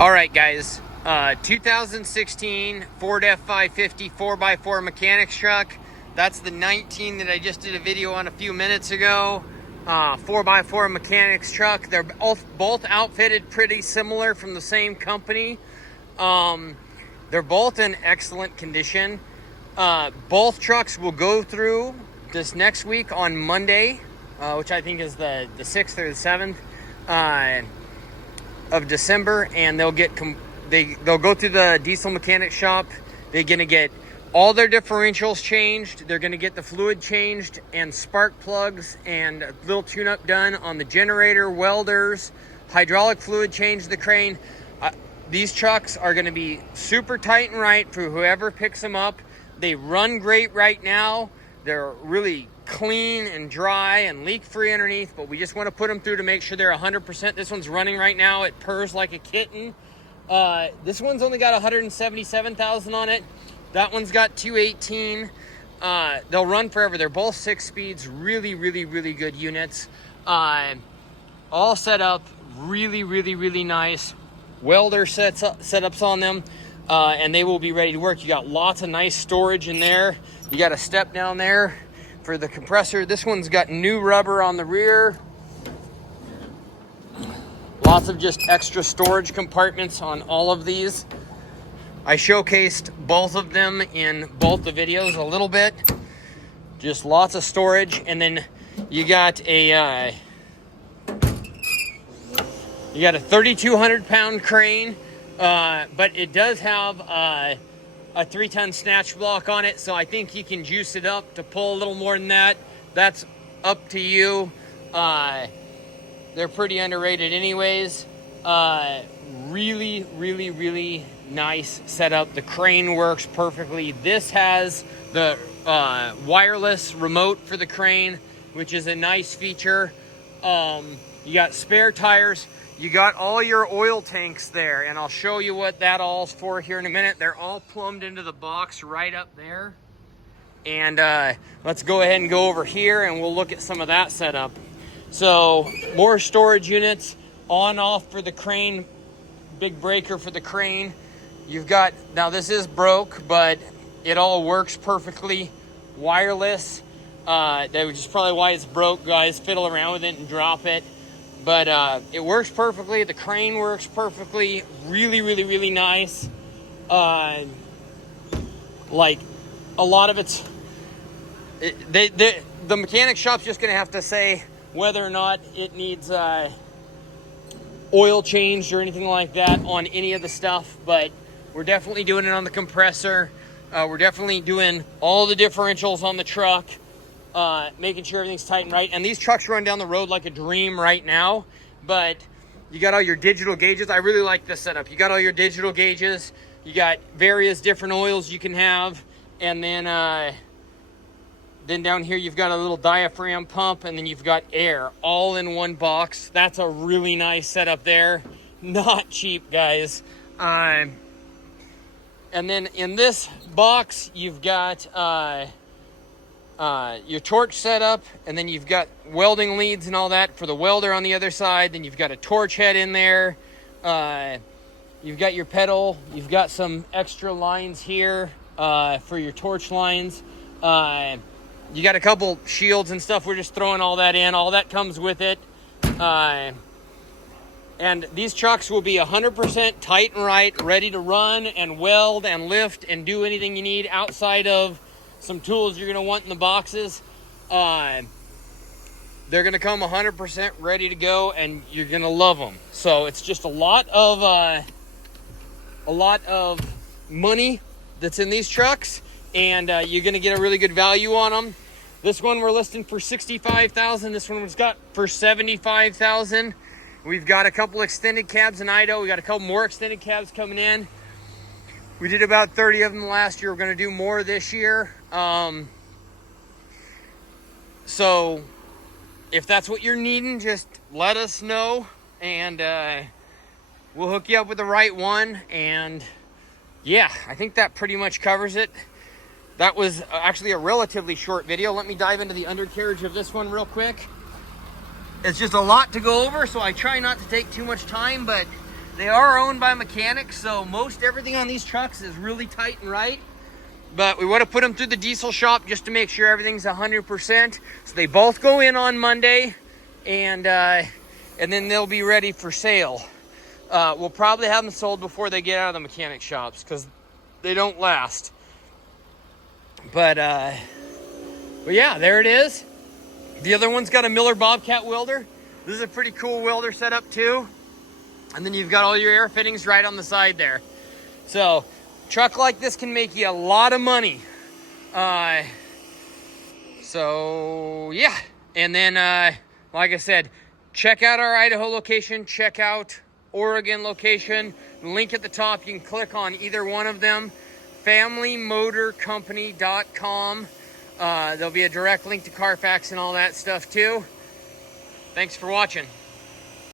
All right, guys. 2016 Ford F550 4x4 mechanics truck. That's the 19 that I just did a video on a few minutes ago. 4x4 mechanics truck. They're both outfitted pretty similar from the same company. They're both in excellent condition. Both trucks will go through this next week on Monday, which I think is the 6th or the 7th of December, and they'll go through the diesel mechanic shop. They're gonna get all their differentials changed. They're gonna get the fluid changed and spark plugs and a little tune-up done on the generator, welders, hydraulic fluid change the crane. These trucks are gonna be super tight and right for whoever picks them up. They run great right now. They're really clean and dry and leak-free underneath, but we just want to put them through to make sure they're 100%. This one's running right now. It purrs like a kitten. This one's only got 177,000 on it. That one's got 218. They'll run forever. They're both 6 speeds. Really, really, really good units. All set up really, really, really nice. Welder setups on them, and they will be ready to work. You got lots of nice storage in there. You got a step down there for the compressor. This one's got new rubber on the rear. Lots of just extra storage compartments on all of these. I showcased both of them in both the videos a little bit. Just lots of storage. And then you got a 3,200 pound crane, but it does have a 3-ton snatch block on it, so I think you can juice it up to pull a little more than that. That's up to you. They're pretty underrated anyways. Really, really, really nice setup. The crane works perfectly. This has the wireless remote for the crane, which is a nice feature. You got spare tires. You got all your oil tanks there, and I'll show you what that all's for here in a minute. They're all plumbed into the box right up there. And let's go ahead and go over here and we'll look at some of that setup. So more storage units, on off for the crane, big breaker for the crane. You've got, now this is broke, but it all works perfectly. Wireless, that which is probably why it's broke. Guys fiddle around with it and drop it. But it works perfectly. The crane works perfectly. Really, really, really nice. Like a lot of it's, the mechanic shop's just gonna have to say whether or not it needs oil changed or anything like that on any of the stuff. But we're definitely doing it on the compressor. We're definitely doing all the differentials on the truck. Making sure everything's tight and right. And these trucks run down the road like a dream right now, but you got all your digital gauges. I really like this setup. You got all your digital gauges. You got various different oils you can have. And then down here, you've got a little diaphragm pump, and then you've got air all in one box. That's a really nice setup there. Not cheap, guys. And then in this box, you've got, your torch setup, and then you've got welding leads and all that for the welder on the other side. Then you've got a torch head in there. You've got your pedal. You've got some extra lines here for your torch lines. You got a couple shields and stuff. We're just throwing all that in. All that comes with it. And these trucks will be 100% tight and right, ready to run and weld and lift and do anything you need outside of some tools you're gonna want in the boxes. They're gonna come 100% ready to go, and you're gonna love them. So it's just a lot of money that's in these trucks, and you're gonna get a really good value on them. This one we're listing for $65,000. This one was got for $75,000. We've got a couple extended cabs in Idaho. We got a couple more extended cabs coming in. We did about 30 of them last year. We're going to do more this year. So if that's what you're needing, just let us know, and we'll hook you up with the right one. And yeah, I think that pretty much covers it. That was actually a relatively short video. Let me dive into the undercarriage of this one real quick. It's just a lot to go over, so I try not to take too much time, but They are owned by mechanics, so most everything on these trucks is really tight and right. But we want to put them through the diesel shop just to make sure everything's 100%. So they both go in on Monday, and then they'll be ready for sale. We'll probably have them sold before they get out of the mechanic shops because they don't last. But yeah, there it is. The other one's got a Miller Bobcat welder. This is a pretty cool welder setup too. And then you've got all your air fittings right on the side there. So, truck like this can make you a lot of money. So, yeah. And then, like I said, check out our Idaho location. Check out Oregon location. Link at the top. You can click on either one of them. FamilyMotorCompany.com. There'll be a direct link to Carfax and all that stuff too. Thanks for watching.